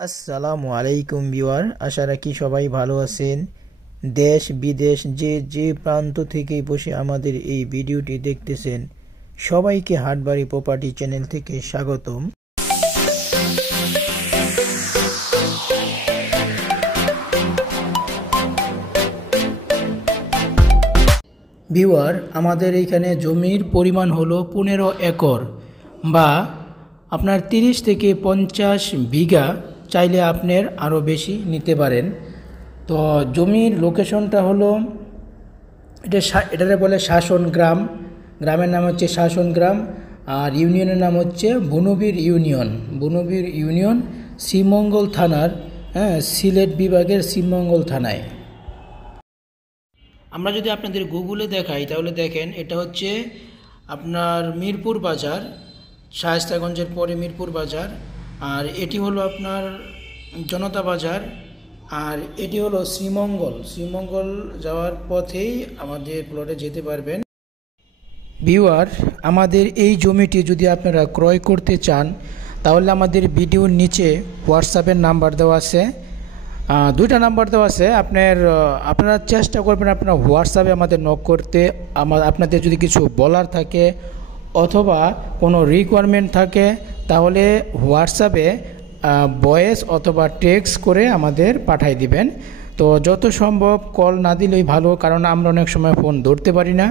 আসসালামু আলাইকুম ভিউয়ার, আশা রাখি সবাই ভালো আছেন। দেশ বিদেশ যে প্রান্ত থেকে বসে আমাদের এই ভিডিওটি দেখতেছেন, সবাইকে হাটবাড়ি প্রপার্টি চ্যানেল থেকে স্বাগতম। ভিউয়ার, আমাদের এইখানে জমির পরিমাণ হলো 15 একর বা আপনার 30 থেকে 50 বিঘা। চাইলে আপনার আরও বেশি নিতে পারেন। তো জমির লোকেশনটা হলো এটারে বলে শাসন গ্রাম। গ্রামের নাম হচ্ছে শাসন গ্রাম, আর ইউনিয়নের নাম হচ্ছে বনবীর ইউনিয়ন, শ্রীমঙ্গল থানার, সিলেট বিভাগের শ্রীমঙ্গল থানায়। আমরা যদি আপনাদের গুগলে দেখাই তাহলে দেখেন, এটা হচ্ছে আপনার মিরপুর বাজার, শায়েস্তাগঞ্জের পরে মিরপুর বাজার। আর এটি হলো আপনার জনতা বাজার, আর এটি হলো শ্রীমঙ্গল যাওয়ার পথেই আমাদের প্লটে যেতে পারবেন। ভিউয়ার, আমাদের এই জমিটি যদি আপনারা ক্রয় করতে চান তাহলে আমাদের ভিডিওর নিচে হোয়াটসঅ্যাপের নাম্বার দেওয়া আছে, দুইটা নাম্বার দেওয়া আছে। আপনারা চেষ্টা করবেন আপনারা হোয়াটসঅ্যাপে আমাদের নক করতে। আপনাদের যদি কিছু বলার থাকে অথবা কোনো রিকোয়ারমেন্ট থাকে তাহলে হোয়াটসঅ্যাপে ভয়েস অথবা টেক্সট করে আমাদের পাঠিয়ে দিবেন। তো যত সম্ভব কল না দিলেই ভালো, কারণ আমরা অনেক সময় ফোন ধরতে পারি না।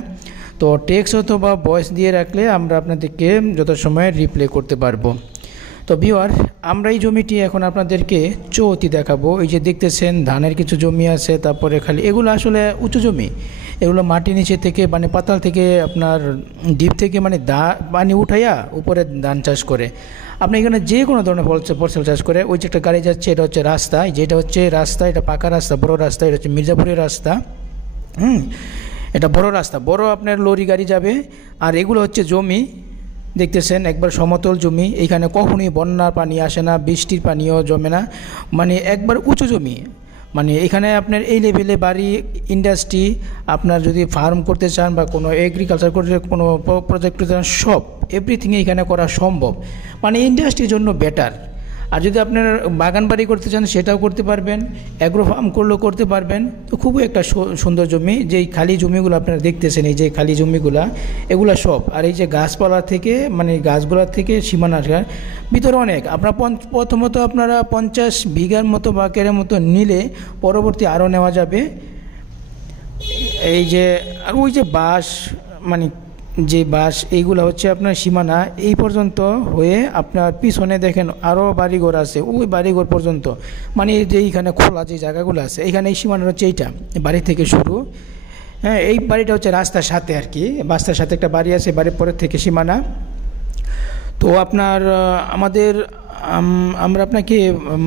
তো টেক্সট অথবা ভয়েস দিয়ে রাখলে আমরা আপনাদেরকে যত সময় রিপ্লাই করতে পারবো। তো ভিউয়ার, আমরা এই জমিটি এখন আপনাদেরকে চৌতি দেখাবো। এই যে দেখতেছেন ধানের কিছু জমি আছে, তারপরে খালি এগুলো আসলে উঁচু জমি। এগুলো মাটির নিচে থেকে মানে পাতাল থেকে আপনার ডিপ থেকে পানি উঠাইয়া উপরে ধান চাষ করে। আপনি এখানে যে কোনো ধরনের ফসল চাষ করে। ওই যে একটা গাড়ি যাচ্ছে, এটা হচ্ছে রাস্তা, যেটা হচ্ছে রাস্তা, এটা পাকা রাস্তা, বড় রাস্তা, এটা হচ্ছে মির্জাপুরের রাস্তা। এটা বড় রাস্তা, বড় আপনার লরি গাড়ি যাবে। আর এগুলো হচ্ছে জমি, দেখতেছেন একবার সমতল জমি। এইখানে কখনোই বন্যার পানি আসে না, বৃষ্টির পানিও জমে না, মানে একবার উঁচু জমি। মানে এখানে আপনার এই লেভেলে বাড়ি, ইন্ডাস্ট্রি, আপনার যদি ফার্ম করতে চান বা কোনো এগ্রিকালচার করতে কোনো প্রজেক্ট করতে চান, সব এভরিথিং এখানে করা সম্ভব। মানে ইন্ডাস্ট্রির জন্য বেটার। আর যদি আপনার বাগান বাড়ি করতে চান সেটাও করতে পারবেন, অ্যাগ্রো ফার্ম করলেও করতে পারবেন। তো খুবই একটা সুন্দর জমি। যেই খালি জমিগুলো আপনারা দেখতেছেন, এই যে খালি জমিগুলা, এগুলা সব। আর এই যে গাছপালা থেকে মানে গাছগুলার থেকে সীমানার ভিতরে অনেক। আপনার প্রথমত আপনারা 50 বিঘার মতো বা কেরের মতো নিলে পরবর্তী আরও নেওয়া যাবে। এই যে আর ওই যে বাঁশ, মানে যে বাঁশ, এইগুলো হচ্ছে আপনার সীমানা এই পর্যন্ত হয়ে আপনার পিছনে দেখেন আরও বাড়িঘর আছে, ওই বাড়িঘর পর্যন্ত। মানে যে এইখানে খোলা যে জায়গাগুলো আছে, এইখানে এই সীমানা হচ্ছে এইটা, বাড়ি থেকে শুরু। এই বাড়িটা হচ্ছে রাস্তার সাথে আর কি, রাস্তার সাথে একটা বাড়ি আছে, বাড়ির পরের থেকে সীমানা। তো আপনার আমরা আপনাকে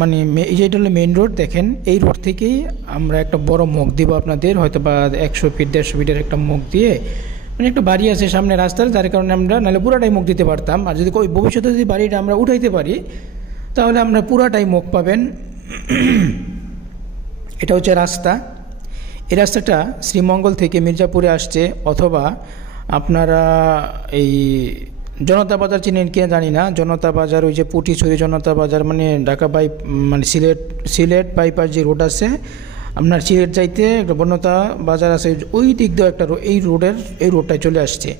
মানে এইটা হলো মেইন রোড, দেখেন এই রোড থেকেই আমরা একটা বড় মুখ দিব আপনাদের, হয়তো বা 100 ফিট 150 ফিটের একটা মুখ দিয়ে, মানে একটা বাড়ি আছে সামনে রাস্তার, যার কারণে আমরা নাহলে পুরাটাই মুখ দিতে পারতাম। আর যদি ভবিষ্যতে যদি বাড়িটা আমরা উঠাইতে পারি তাহলে আমরা পুরাটাই মুখ পাবেন। এটা হচ্ছে রাস্তা। এই রাস্তাটা শ্রীমঙ্গল থেকে মির্জাপুরে আসছে, অথবা আপনারা এই জনতা বাজার চিনেন কিনা জানি না। জনতা বাজার, ওই যে পুটিছড়ি জনতা বাজার, মানে ঢাকা মানে সিলেট বাইপাস যে রোড আছে, আপনার সিলেট যাইতে একটা বনতা বাজার আছে, ওই দিক দিয়ে একটা এই রোডটায় চলে আসছে।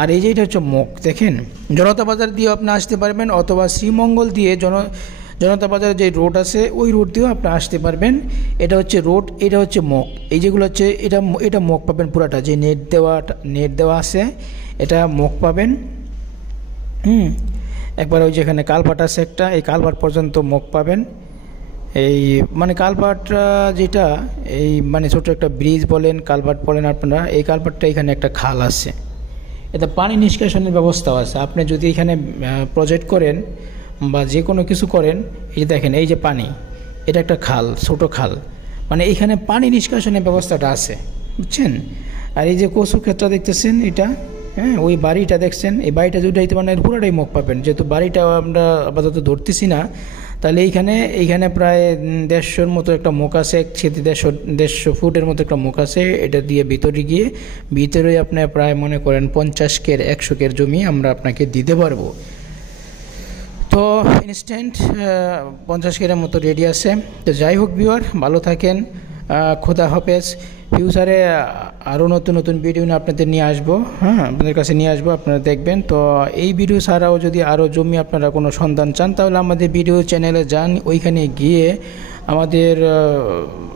আর এই যে এটা হচ্ছে মুখ, দেখেন জনতা বাজার দিয়েও আপনি আসতে পারবেন, অথবা শ্রীমঙ্গল দিয়ে জনতা বাজারের যে রোড আছে ওই রোড দিয়েও আপনি আসতে পারবেন। এটা হচ্ছে রোড, এটা হচ্ছে মুখ। এই যেগুলো হচ্ছে এটা মুখ পাবেন পুরাটা, যে নেট দেওয়া আছে এটা মুখ পাবেন। একবার ওই যেখানে কালভার্ট আছে একটা, এই কালভার্ট পর্যন্ত মুখ পাবেন। এই মানে কালভার্টটা যেটা, এই মানে ছোটো একটা ব্রিজ বলেন, কালভার্ট বলেন আপনারা, এই কালভার্টটা এখানে একটা খাল আছে, এটা পানি নিষ্কাশনের ব্যবস্থাও আছে। আপনি যদি এখানে প্রজেক্ট করেন বা যে কোনো কিছু করেন, এই যে দেখেন এই যে পানি, এটা একটা খাল, ছোটো খাল, মানে এখানে পানি নিষ্কাশনের ব্যবস্থাটা আছে, বুঝছেন। আর এই যে কচুর ক্ষেত্রে দেখতেছেন এটা, ওই বাড়িটা দেখছেন, এই বাড়িটা যদি মানে পুরোটাই মুখ পাবেন। যেহেতু বাড়িটা আমরা আপাতত ধরতেছি না, তাহলে এইখানে প্রায় 150 মতো একটা মুখ আছে, 150 ফুটের মতো একটা মুখ আছে। এটা দিয়ে ভিতরে আপনি প্রায় মনে করেন 50 কের 100 কের জমি আমরা আপনাকে দিতে পারবো। তো ইনস্ট্যান্ট 50 কেজির মতো রেডি আছে। তো যাই হোক ভিউয়ার, ভালো থাকেন, খোদা হাফেজ। ফিউচারে আরও নতুন নতুন ভিডিও নিয়ে আপনাদের নিয়ে আসবো, হ্যাঁ, আপনাদের কাছে নিয়ে আসবো, আপনারা দেখবেন। তো এই ভিডিও ছাড়াও যদি আরও জমি আপনারা কোনো সন্ধান চান, তাহলে আমাদের ভিডিও চ্যানেলে যান, ওইখানে গিয়ে আমাদের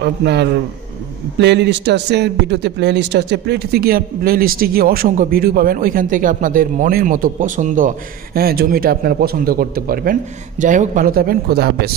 আপনার প্লে লিস্ট আছে, ভিডিওতে প্লে লিস্ট আছে, প্লে লিস্টে গিয়ে অসংখ্য ভিডিও পাবেন। ওইখান থেকে আপনাদের মনের মতো পছন্দ জমিটা আপনারা পছন্দ করতে পারবেন। যাই হোক, ভালো থাকবেন, খোদা হাফেজ।